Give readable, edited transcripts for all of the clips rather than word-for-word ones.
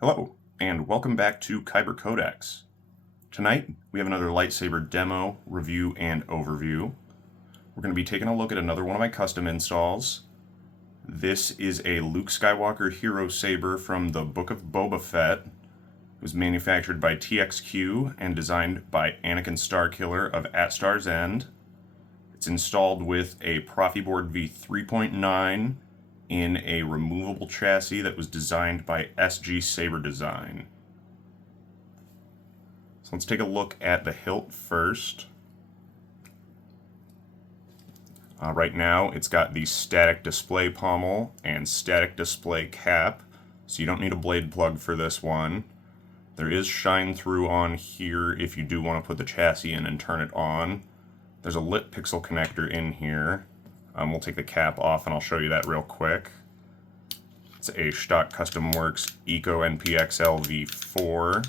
Hello, and welcome back to Kyber Codex. Tonight, we have another lightsaber demo, review, and overview. We're going to be taking a look at another one of my custom installs. This is a Luke Skywalker Hero Saber from the Book of Boba Fett. It was manufactured by TXQ and designed by Anakin Starkiller of At Star's End. It's installed with a Proffieboard v3.9 in a removable chassis that was designed by SG Saber Design. So let's take a look at the hilt first. Right now it's got the static display pommel and static display cap, so you don't need a blade plug for this one. There is shine through on here if you do want to put the chassis in and turn it on. There's a lit pixel connector in here. We'll take the cap off and I'll show you that real quick. It's a stock Custom Works Eco NPXL V4.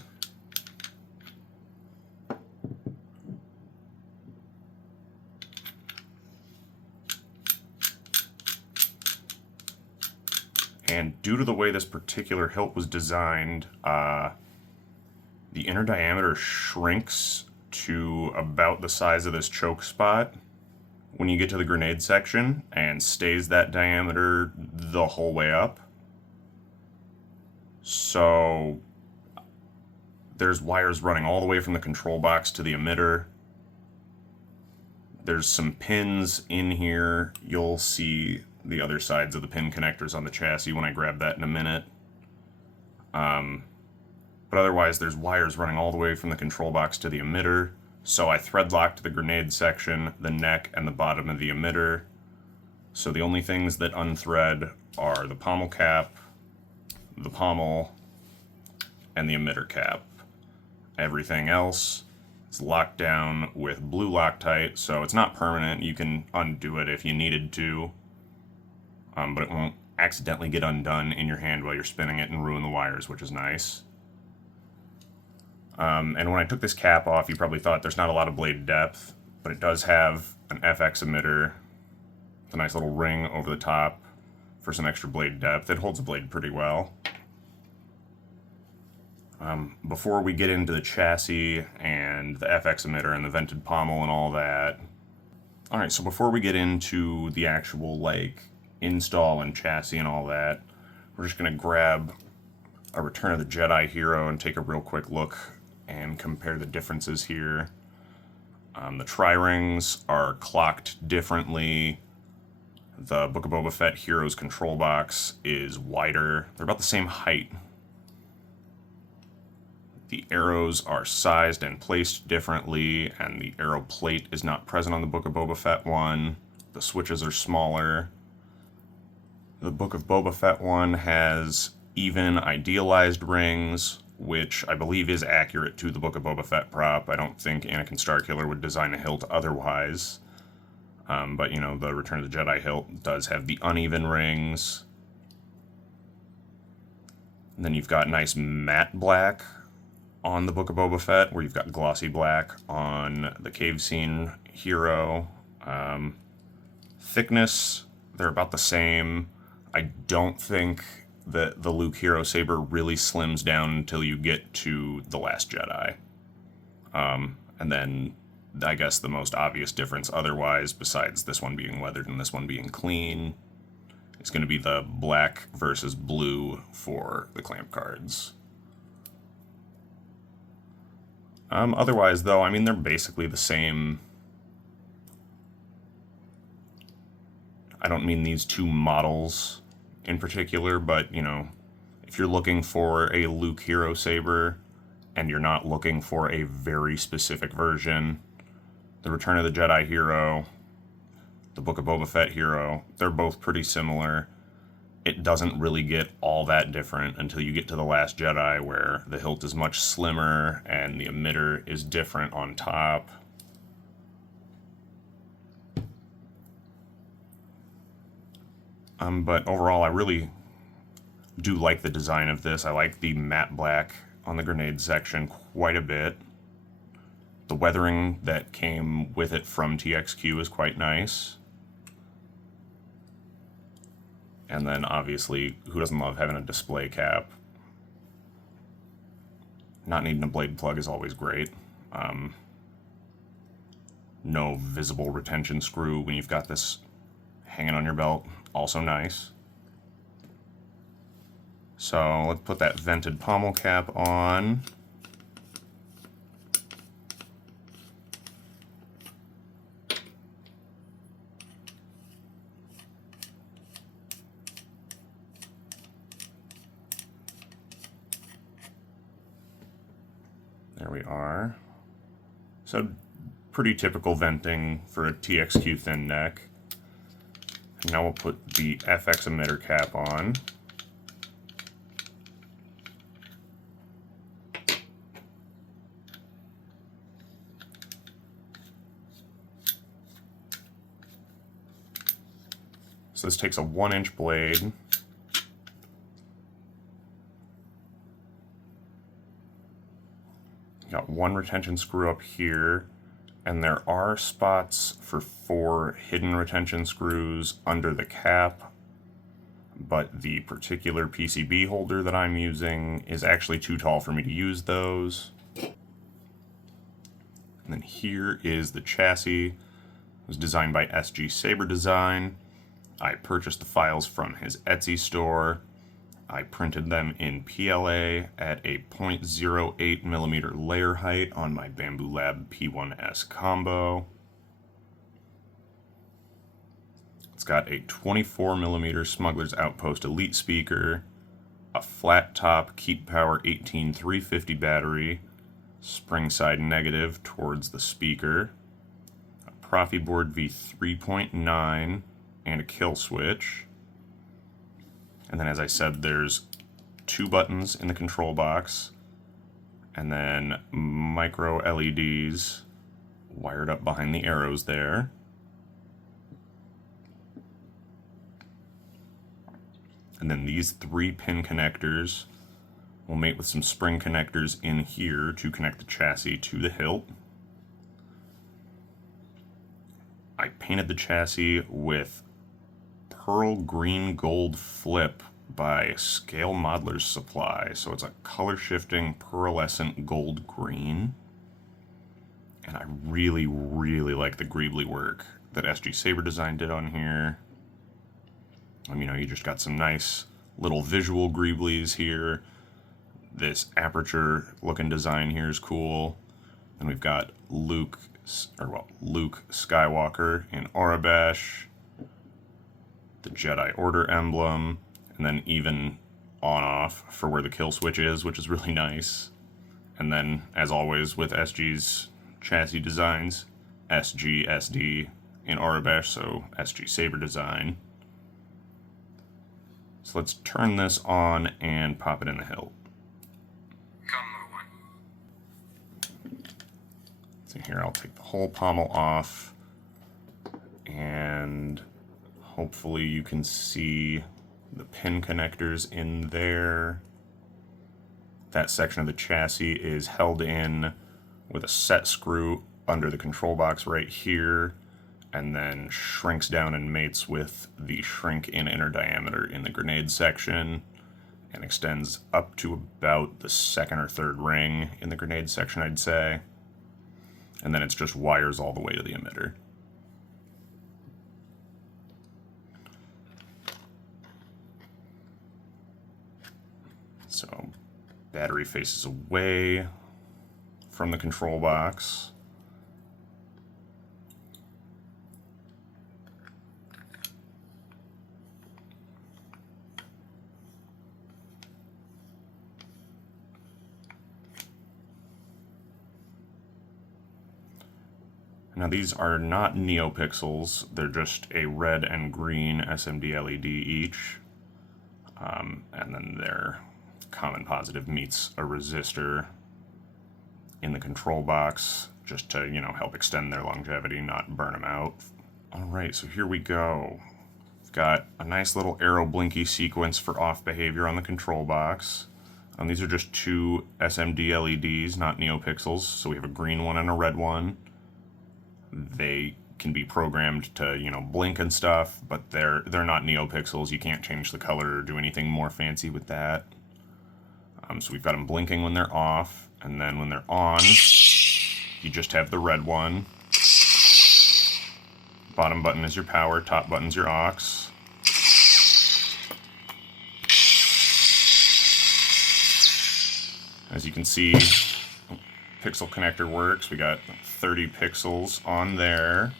And due to the way this particular hilt was designed, the inner diameter shrinks to about the size of this choke spot when you get to the grenade section and stays that diameter the whole way up. So there's wires running all the way from the control box to the emitter. There's some pins in here. You'll see the other sides of the pin connectors on the chassis when I grab that in a minute. But otherwise there's wires running all the way from the control box to the emitter. So I thread locked the grenade section, the neck, and the bottom of the emitter. So the only things that unthread are the pommel cap, the pommel, and the emitter cap. Everything else is locked down with blue Loctite, so it's not permanent. You can undo it if you needed to, but it won't accidentally get undone in your hand while you're spinning it and ruin the wires, which is nice. And when I took this cap off, you probably thought there's not a lot of blade depth, but it does have an FX emitter with a nice little ring over the top for some extra blade depth. It holds the blade pretty well. Before we get into the chassis and the FX emitter and the vented pommel and all that. Alright, so before we get into the actual install and chassis and all that, we're just going to grab a Return of the Jedi Hero and take a real quick look and compare the differences here. The tri-rings are clocked differently. The Book of Boba Fett Hero's control box is wider. They're about the same height. The arrows are sized and placed differently, and the arrow plate is not present on the Book of Boba Fett one. The switches are smaller. The Book of Boba Fett one has even idealized rings, which I believe is accurate to the Book of Boba Fett prop. I don't think Anakin Starkiller would design a hilt otherwise. But, you know, the Return of the Jedi hilt does have the uneven rings. And then you've got nice matte black on the Book of Boba Fett, where you've got glossy black on the cave scene hero. Thickness, they're about the same. I don't think that the Luke Hero Saber really slims down until you get to The Last Jedi. And then I guess the most obvious difference otherwise, besides this one being weathered and this one being clean, is going to be the black versus blue for the clamp cards. Otherwise, though, I mean, they're basically the same. I don't mean these two models in particular, but, you know, if you're looking for a Luke Hero Saber and you're not looking for a very specific version, the Return of the Jedi Hero, the Book of Boba Fett Hero, they're both pretty similar. It doesn't really get all that different until you get to The Last Jedi, where the hilt is much slimmer and the emitter is different on top. But overall, I really do like the design of this. I like the matte black on the grenade section quite a bit. The weathering that came with it from TXQ is quite nice. And then obviously, who doesn't love having a display cap? Not needing a blade plug is always great. No visible retention screw when you've got this hanging on your belt, also nice. So let's put that vented pommel cap on. There we are. So pretty typical venting for a TXQ thin neck. And now we'll put the FX emitter cap on. So this takes a 1-inch blade. Got one retention screw up here, and there are spots for 4 hidden retention screws under the cap, but the particular PCB holder that I'm using is actually too tall for me to use those. And then here is the chassis. It was designed by SG Saber Design. I purchased the files from his Etsy store. I printed them in PLA at a 0.08 millimeter layer height on my Bamboo Lab P1S combo. It's got a 24 millimeter Smuggler's Outpost Elite speaker, a flat top Keep Power 18350 battery, spring side negative towards the speaker, a Proffieboard V3.9, and a kill switch. And then, as I said, there's 2 buttons in the control box, and then micro LEDs wired up behind the arrows there. And then these 3 pin connectors will mate with some spring connectors in here to connect the chassis to the hilt. I painted the chassis with pearl green gold flip by Scale Modeler's Supply. So it's a color shifting pearlescent gold green. And I really, really like the greebly work that SG Saber Design did on here. You know, you just got some nice little visual greeblies here. This aperture looking design here is cool. And we've got Luke Skywalker in Aurebesh, the Jedi Order emblem, and then even on-off for where the kill switch is, which is really nice. And then, as always with SG's chassis designs, SG SD in Aurebesh, so SG Saber Design. So let's turn this on and pop it in the hilt. So here I'll take the whole pommel off, and hopefully you can see the pin connectors in there. That section of the chassis is held in with a set screw under the control box right here, and then shrinks down and mates with the shrink in inner diameter in the grenade section, and extends up to about the 2nd or 3rd ring in the grenade section, I'd say. And then it's just wires all the way to the emitter. So, battery faces away from the control box. Now these are not neopixels, they're just a red and green SMD LED each. And then their common positive meets a resistor in the control box, just to, you know, help extend their longevity, not burn them out. Alright, so here we go. We've got a nice little arrow blinky sequence for off behavior on the control box. These are just 2 SMD LEDs, not neopixels, so we have a green one and a red one. They can be programmed to, you know, blink and stuff, but they're not neopixels. You can't change the color or do anything more fancy with that. So we've got them blinking when they're off, and then when they're on, you just have the red one. Bottom button is your power, top button's your aux. As you can see, pixel connector works. We got 30 pixels on there.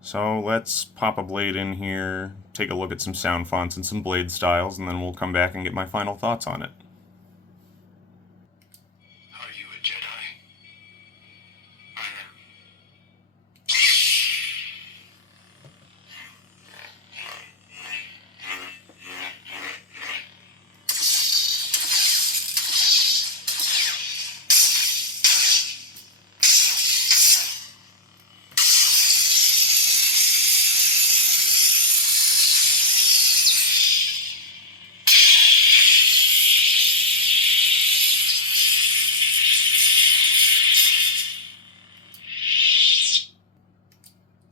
So let's pop a blade in here, take a look at some sound fonts and some blade styles, and then we'll come back and get my final thoughts on it. Are you a Jedi? I am.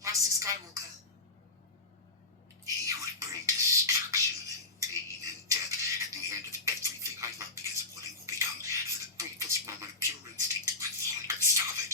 Master Skywalker. He would bring destruction and pain and death at the end of everything I love, because what he will become for the briefest moment of pure instinct, I thought I could stop it.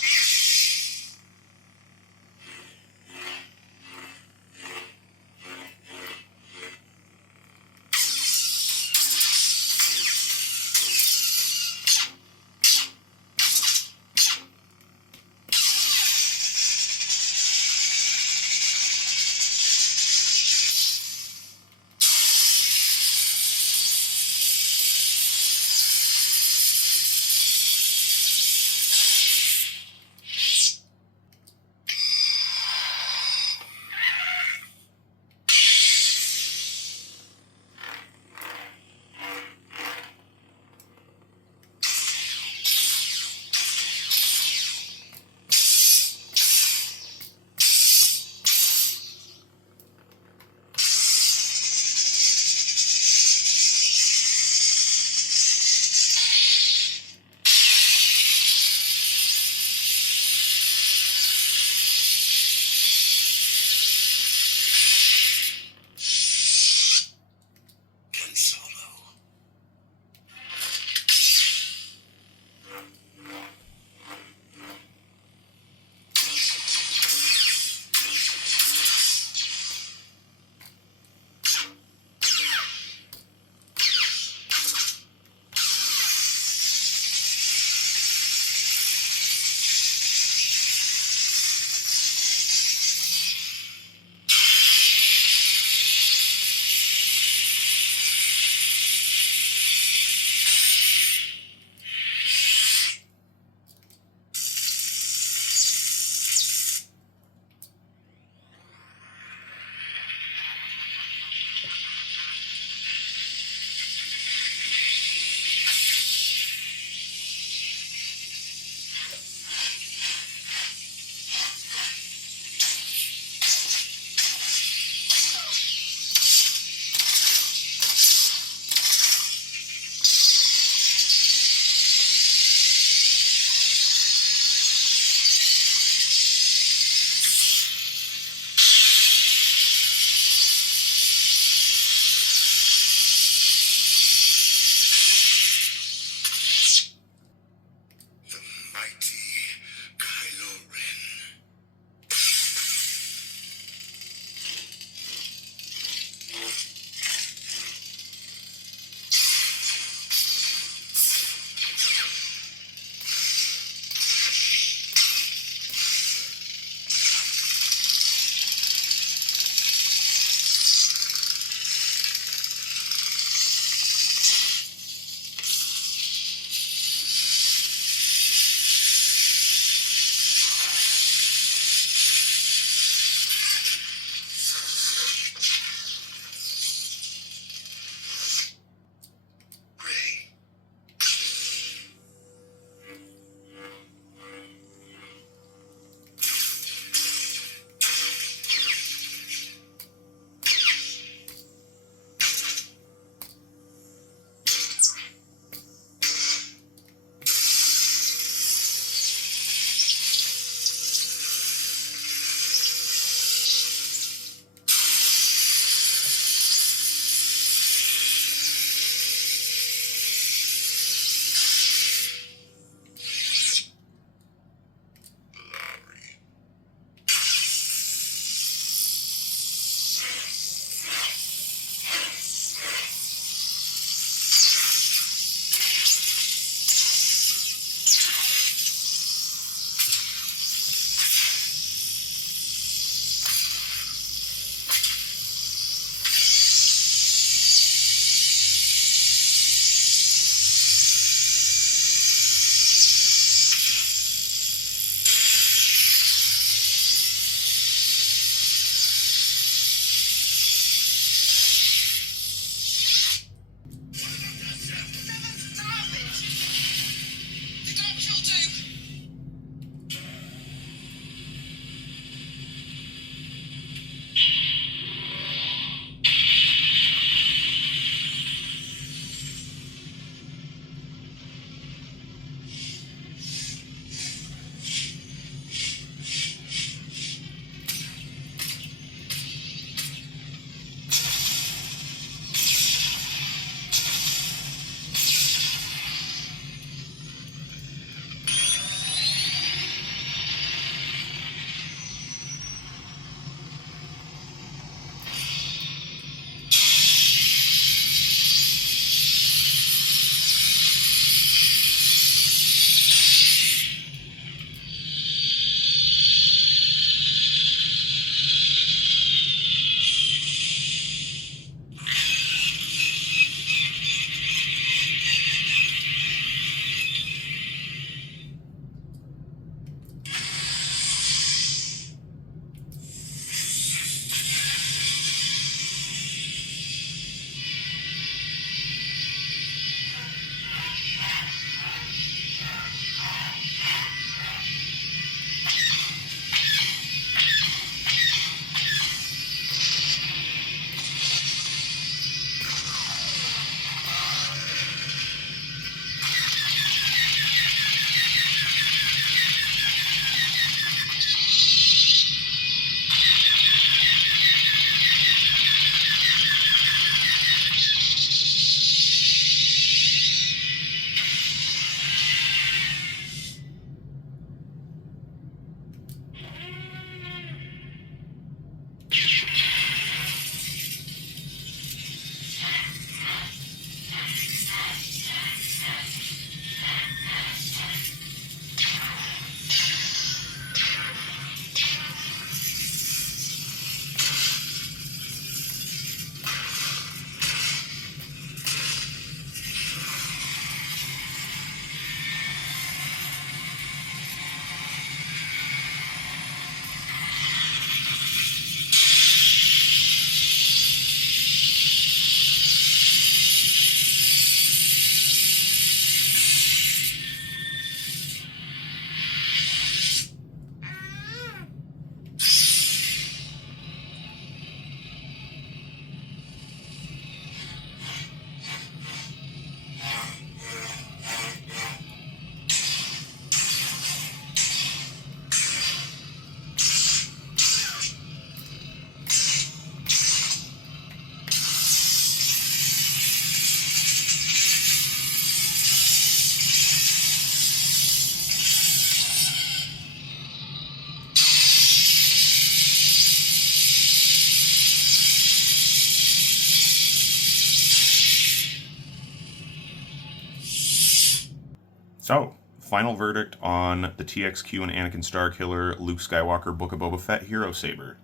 So, final verdict on the TXQ and Anakin Starkiller Luke Skywalker Book of Boba Fett Hero Saber.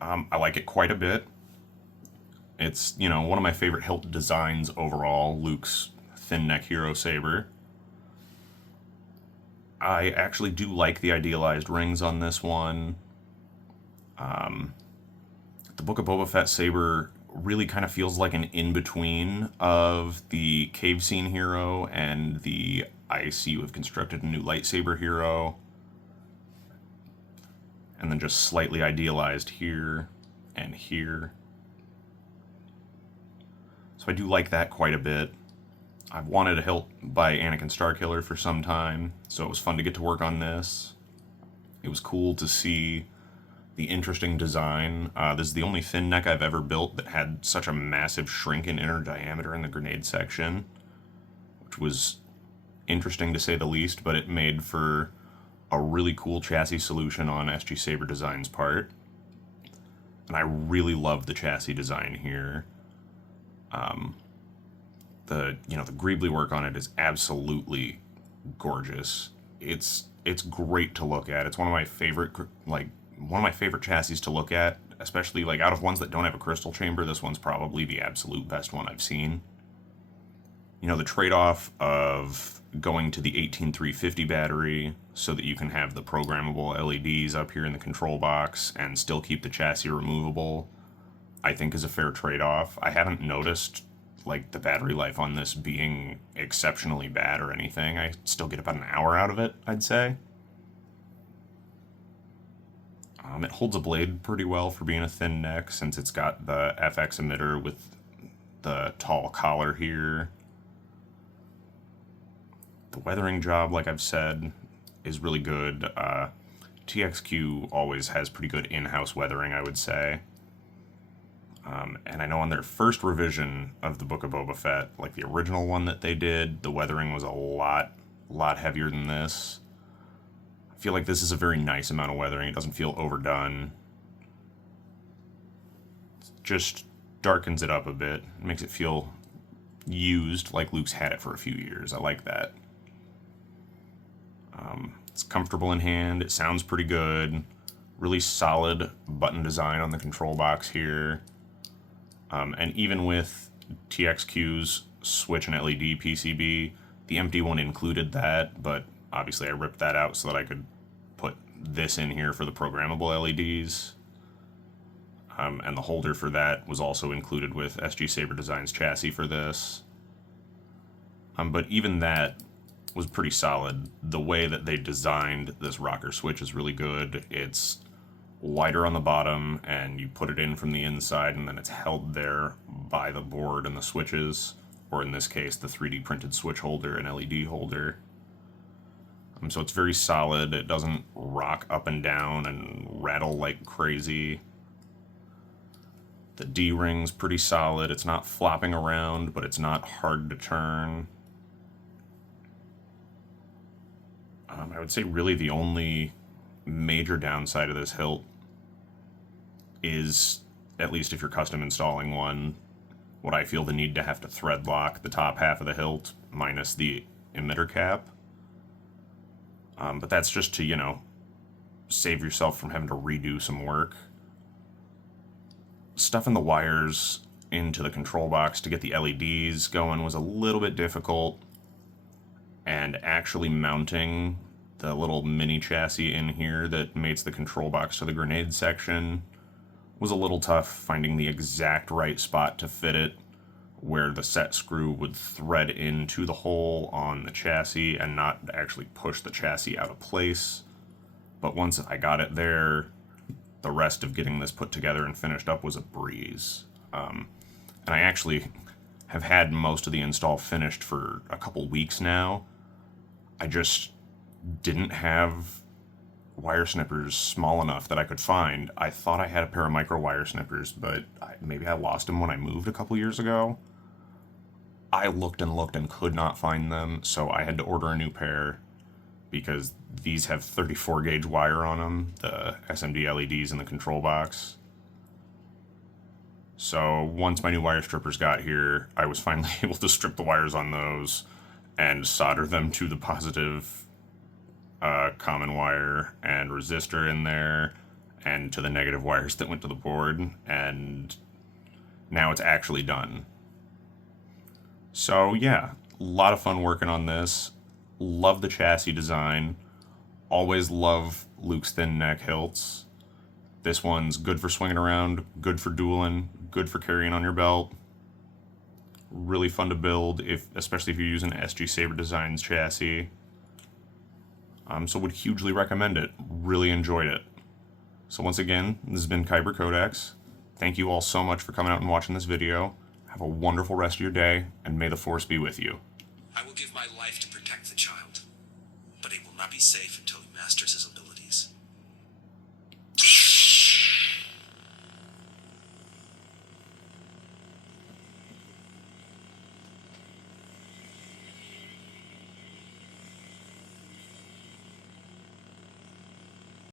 I like it quite a bit. It's, one of my favorite hilt designs overall, Luke's thin neck Hero Saber. I actually do like the idealized rings on this one. The Book of Boba Fett Saber really kind of feels like an in-between of the cave scene hero and the I see you have constructed a new lightsaber hero. And then just slightly idealized here and here. So I do like that quite a bit. I've wanted a hilt by Anakin Starkiller for some time, so it was fun to get to work on this. It was cool to see the interesting design. This is the only thin neck I've ever built that had such a massive shrink in inner diameter in the grenade section, which was interesting to say the least, but it made for a really cool chassis solution on SG Saber Design's part. And I really love the chassis design here. The greebly work on it is absolutely gorgeous. It's great to look at. It's one of my favorite chassis to look at, especially out of ones that don't have a crystal chamber. This one's probably the absolute best one I've seen. The trade-off of going to the 18350 battery so that you can have the programmable LEDs up here in the control box and still keep the chassis removable, I think is a fair trade-off. I haven't noticed the battery life on this being exceptionally bad or anything. I still get about an hour out of it, I'd say. It holds a blade pretty well for being a thin neck, since it's got the FX emitter with the tall collar here. The weathering job, like I've said, is really good. TXQ always has pretty good in-house weathering, I would say. And I know on their first revision of the Book of Boba Fett, the original one that they did, the weathering was a lot heavier than this. I feel like this is a very nice amount of weathering. It doesn't feel overdone. It just darkens it up a bit. It makes it feel used, like Luke's had it for a few years. I like that. It's comfortable in hand. It sounds pretty good. Really solid button design on the control box here. And even with TXQ's switch and LED PCB, the empty one included that, but obviously I ripped that out so that I could put this in here for the programmable LEDs. And the holder for that was also included with SG Saber Design's chassis for this. But even that was pretty solid. The way that they designed this rocker switch is really good. It's wider on the bottom, and you put it in from the inside, and then it's held there by the board and the switches, or in this case, the 3D printed switch holder and LED holder. So it's very solid. It doesn't rock up and down and rattle like crazy. The D-ring's pretty solid. It's not flopping around, but it's not hard to turn. I would say really the only major downside of this hilt is, at least if you're custom installing one, what I feel the need to have to thread lock the top half of the hilt minus the emitter cap. But that's just to, save yourself from having to redo some work. Stuffing the wires into the control box to get the LEDs going was a little bit difficult, and actually mounting the little mini chassis in here that mates the control box to the grenade section was a little tough, finding the exact right spot to fit it, where the set screw would thread into the hole on the chassis and not actually push the chassis out of place. But once I got it there, the rest of getting this put together and finished up was a breeze. And I actually have had most of the install finished for a couple weeks now. I just didn't have wire snippers small enough that I could find. I thought I had a pair of micro wire snippers, but maybe I lost them when I moved a couple years ago. I looked and looked and could not find them, so I had to order a new pair, because these have 34 gauge wire on them, the SMD LEDs in the control box. So once my new wire strippers got here, I was finally able to strip the wires on those and solder them to the positive common wire and resistor in there, and to the negative wires that went to the board, and now it's actually done. So yeah, a lot of fun working on this. Love the chassis design. Always love Luke's thin neck hilts. This one's good for swinging around, good for dueling, good for carrying on your belt. Really fun to build, especially if you're using SG Saber Design's chassis. So would hugely recommend it. Really enjoyed it. So once again, this has been Kyber Codex. Thank you all so much for coming out and watching this video. Have a wonderful rest of your day, and may the Force be with you. I will give my life to protect the child, but it will not be safe until he masters his ability.